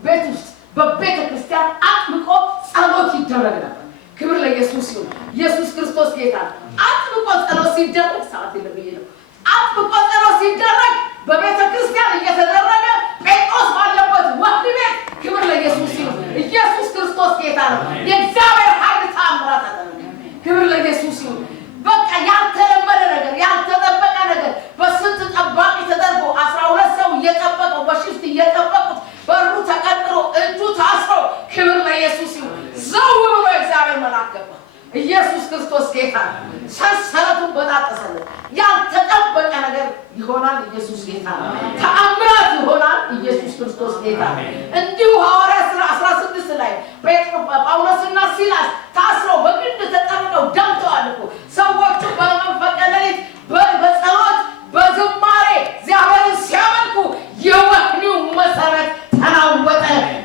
ቤት ውስጥ በቤተ ክርስቲያን አጥብቆ ጸሎት ይደረግ ነበር። ክብር ለኢየሱስ ይሁን። ኢየሱስ ክርስቶስ ጌታ ነው። አጥብቆ ጸሎት ሲደረግ ሰዓት የለብኝ ነው። አጥብቆ ጸሎት ሲደረግ በቤተ ክርስቲያን እየተደረገ ጴጥሮስ ባለበት ወህኒ ቤት ክብር ለኢየሱስ ይሁን። ኢየሱስ ክርስቶስ ጌታ ነው። የእግዚአብሔር ኃይል ተአምራት አደረገ። ክብር ለኢየሱስ ይሁን። በቃ ያልተለመደ ነገር ያልተጠበቀ ነገር በስንት ጠባቂ ተደርጎ 12 ሰው እየጠበቀው በሽፍት እየጠበቁት በሩ ተቀጥሮ እጁ ታስሮ ክብር ለኢየሱስ ይሁን። ዘው ብሎ እግዚአብሔር መልአክ ገባ። ኢየሱስ ክርስቶስ ጌታ ነው። ሰንሰለቱን በጣጠሰለት። ያልተጠበቀ ነገር ይሆናል። ኢየሱስ ጌታ ነው። ተአምራት ይሆናል። ኢየሱስ ክርስቶስ ጌታ ነው። እንዲሁ ሐዋርያት ሥራ 16 ላይ ጳውሎስና ሲላስ ታስረው በግንድ ተጠርቀው ደምተዋል እኮ ሰዎቹ በመንፈቀ ሌሊት በጸሎት በዝማሬ እግዚአብሔርን ሲያመልኩ የወህኒው መሰረት ተናወጠ።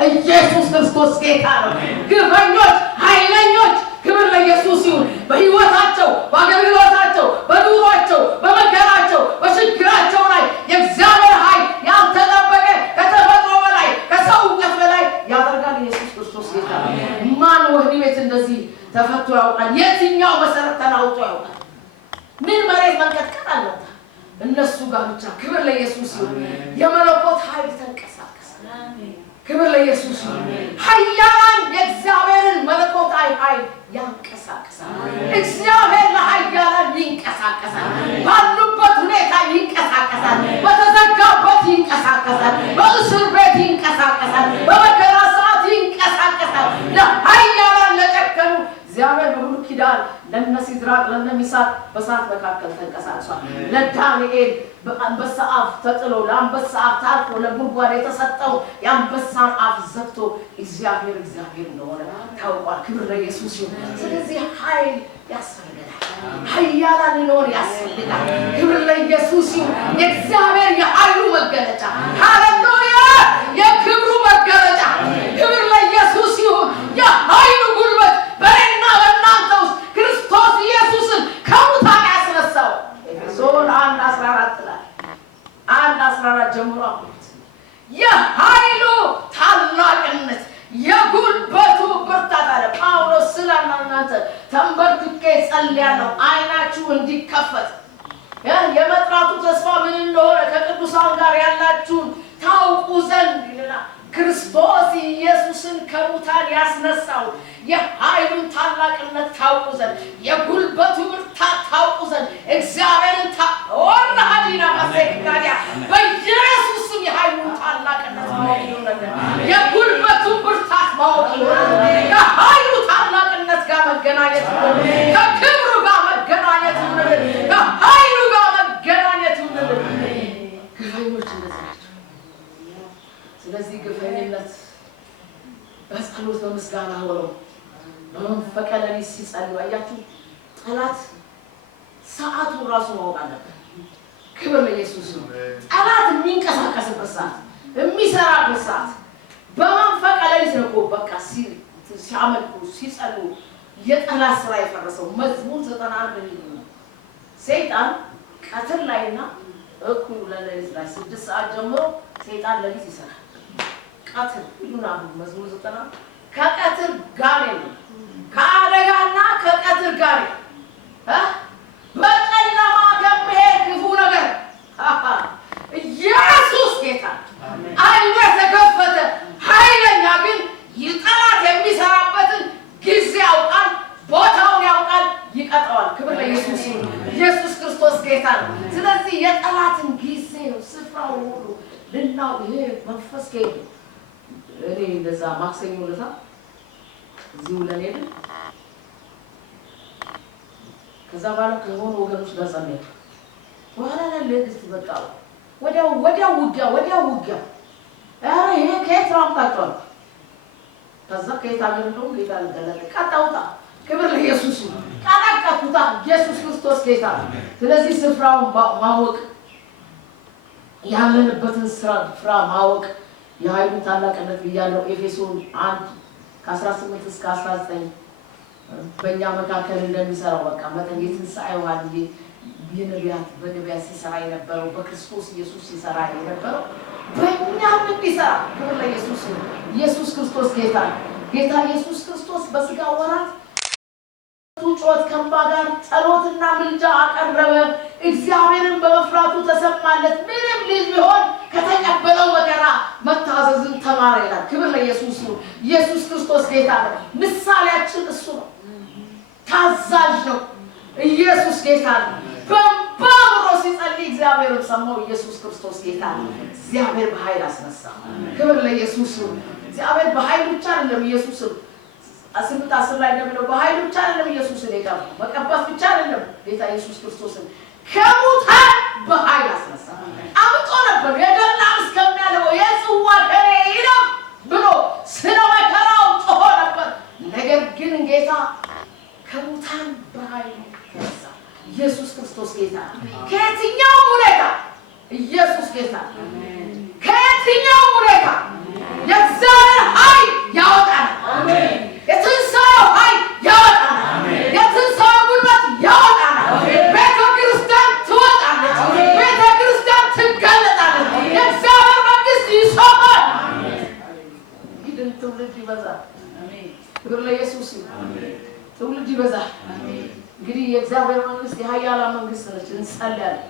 ኢየሱስ ክርስቶስ ጌታ ነው። ግፈኞች ኃይለኞች ክብር ለኢየሱስ ይሁን። በህይወታቸው በአገልግሎታቸው በኑሯቸው በመከራቸው በችግራቸው ላይ የእግዚአብሔር ኃይል ያልተጠበቀ ከተፈጥሮ በላይ ከሰው እውቀት በላይ ያደርጋል። ኢየሱስ ክርስቶስ ጌታ ነው። ማን ወህኒ ቤት እንደዚህ ተፈቶ ያውቃል? የትኛው መሰረት ተናውጦ ያውቃል? ምን መሬት መንቀጥቀጥ አለበት? እነሱ ጋር ብቻ ክብር ለኢየሱስ ይሁን። የመለኮት ኃይል ተንቀሳቀሰ። ክብር ለኢየሱስ ይሁን። ኃያላን የእግዚአብሔርን መለኮታዊ ኃይል ያንቀሳቀሳል። እግዚአብሔር ለኃያላን ይንቀሳቀሳል። ባሉበት ሁኔታ ይንቀሳቀሳል። በተዘጋበት ይንቀሳቀሳል። በእስር ቤት ይንቀሳቀሳል። በመከራ ሰዓት ይንቀሳቀሳል። ለኃያላን ለጨከኑ እግዚአብሔር በብሉይ ኪዳን ለነ ሲድራቅ ለነ ሚሳቅ በእሳት መካከል ተንቀሳቅሷል። ለዳንኤል በአንበሳ አፍ ተጥሎ ለአንበሳ አፍ ታልፎ ለጉድጓድ የተሰጠው የአንበሳን አፍ ዘግቶ እግዚአብሔር እንደሆነ ታውቋል። ክብር ለኢየሱስ ይሁን። ስለዚህ ኃይል ያስፈልጋል። ኃያላን እንሆን ያስፈልጋል። ክብር ለኢየሱስ ይሁን። የእግዚአብሔር የኃይሉ መገለጫ ሃሌሉያ፣ የክብሩ መገለጫ ክብር ለኢየሱስ ይሁን። የኃይሉ ጉልበት በእኔና በእናንተ ውስጥ ክርስቶስ ኢየሱስን ከሙታን ያስነሳው ኤፌሶን 1:14 ላይ 1:14 ጀምሮ አቁት የኃይሉ ታላቅነት የጉልበቱ ብርታት አለ ጳውሎስ። ስለናንተ ተንበርክኬ ጸልያለሁ አይናችሁ እንዲከፈት የመጥራቱ ተስፋ ምን እንደሆነ ከቅዱሳን ጋር ያላችሁን ታውቁ ዘንድ ይላል። ክርስቶስ ኢየሱስን ከሙታን ያስነሳው የኃይሉን ታላቅነት ታውቁ ዘንድ የጉልበቱ ብርታት ታውቁ ዘንድ እግዚአብሔርን ወራዲና ማሰካያ በኢየሱስ ስም የኃይሉን ታላቅነት ማወቅ ይሆንልን። የጉልበቱ ብርታት ማወቅ ይሆንልን። ከኃይሉ ታላቅነት ጋር መገናኘት ይሆንልን። ከክብሩ ጋር መገናኘት ይሆንልን። ከኃይሉ ጋር መገናኘት ይሆንልን። ግፈኞች እንደዚህ ናቸው። ስለዚህ ግፈኝነት በጸሎት በምስጋና ሆነው በመንፈቀ ሌሊት ሲጸልዩ አያችሁ። ጠላት ሰዓቱን ራሱ ማወቅ አለበት። ክብር ለኢየሱስ ነው። ጠላት የሚንቀሳቀስበት ሰዓት የሚሰራበት ሰዓት በመንፈቀ ሌሊት ነው። በቃ ሲያመልኩ ሲጸልዩ የጠላት ስራ የፈረሰው መዝሙር 91 ነው። ሰይጣን ቀትር ላይና እኩል ለሌሊት ላይ 6 ሰዓት ጀምሮ ሰይጣን ሌሊት ይሰራል። ቀትር ይሉና መዝሙር 90 ከቀትር ጋር ነው። ከአደጋና ከቀትር ጋር በጨለማ ከመሄድ ክፉ ነገር ኢየሱስ ጌታ አይነ ተከፈተ። ኃይለኛ ግን ይጠላት የሚሰራበትን ጊዜ ያውቃል፣ ቦታውን ያውቃል፣ ይቀጣዋል። ክብር ለኢየሱስ ይሁን። ኢየሱስ ክርስቶስ ጌታ ነው። ስለዚህ የጠላትን ጊዜ ስፍራው ሁሉ ልናው ይሄ መንፈስ ከሄደ እኔ እንደዛ ማክሰኞ ለታ እዚሁ ለኔል ከዛ ባለ ከሆነ ወገኖች ጋር ጸለይኩ። በኋላ ላይ ለዚህ ተበቃው ወዲያው ውጊያ አረ ይሄ ከየት አምጣቷል? ከዛ ከየት አገር ነው ጌታ ለተለቀ ቀጣውታ። ክብር ለኢየሱስ ይሁን። ቀጣውታ ኢየሱስ ክርስቶስ ጌታ። ስለዚህ ስፍራውን ማወቅ ያለንበትን ስፍራ ማወቅ የኃይሉ ታላቅነት ብያለሁ። ኤፌሶን 1:18 እስከ 19 በእኛ መካከል እንደሚሰራው በቃ መጠየትን ሳይዋል በነቢያት ሲሰራ የነበረው በክርስቶስ ኢየሱስ ሲሰራ የነበረው በእኛም እንዲሰራ ክብር ለኢየሱስ ይሁን። ኢየሱስ ክርስቶስ ጌታ ጌታ ኢየሱስ ክርስቶስ በስጋ ወራት ጩኸት ከእንባ ጋር ጸሎትና ምልጃ አቀረበ። እግዚአብሔርን በመፍራቱ ተሰማለት። ምንም ልጅ ቢሆን ከተቀበለው መከራ መታዘዝን ተማረ ይላል። ክብር ለኢየሱስ ይሁን። ኢየሱስ ክርስቶስ ጌታ ነው። ምሳሌያችን እሱ ነው። ታዛዥ ነው። ኢየሱስ ጌታ ነው። በባብሮ ሲጸልይ እግዚአብሔርን ሰማው። ኢየሱስ ክርስቶስ ጌታ ነው። እግዚአብሔር በኃይል አስነሳ። ክብር ለኢየሱስ ይሁን። እግዚአብሔር በኃይል ብቻ አይደለም ኢየሱስን 18 ላይ እንደምለው በኃይል ብቻ አይደለም ኢየሱስን የቀባው መቀባት ብቻ አይደለም። ጌታ ኢየሱስ ክርስቶስን ከሙታን በኃይል አስነሳ። አምጦ ነበር የደና እስከሚያለው የጽዋ ከኔ ይለፍ ብሎ ስለ መከራው ጮሆ ነበር። ነገር ግን ጌታ ከሙታን በኃይል ተነሳ። ኢየሱስ ክርስቶስ ጌታ ከየትኛው ሁኔታ ኢየሱስ ጌታ ከየትኛው ሁኔታ የእግዚአብሔር ኃይል ያወጣል። ትውልድ ይበዛል። ክብር ለኢየሱስ ይሁን። ትውልድ ይበዛል። እንግዲህ የእግዚአብሔር መንግስት የኃያላን መንግስት ነች። እንጸልያለን።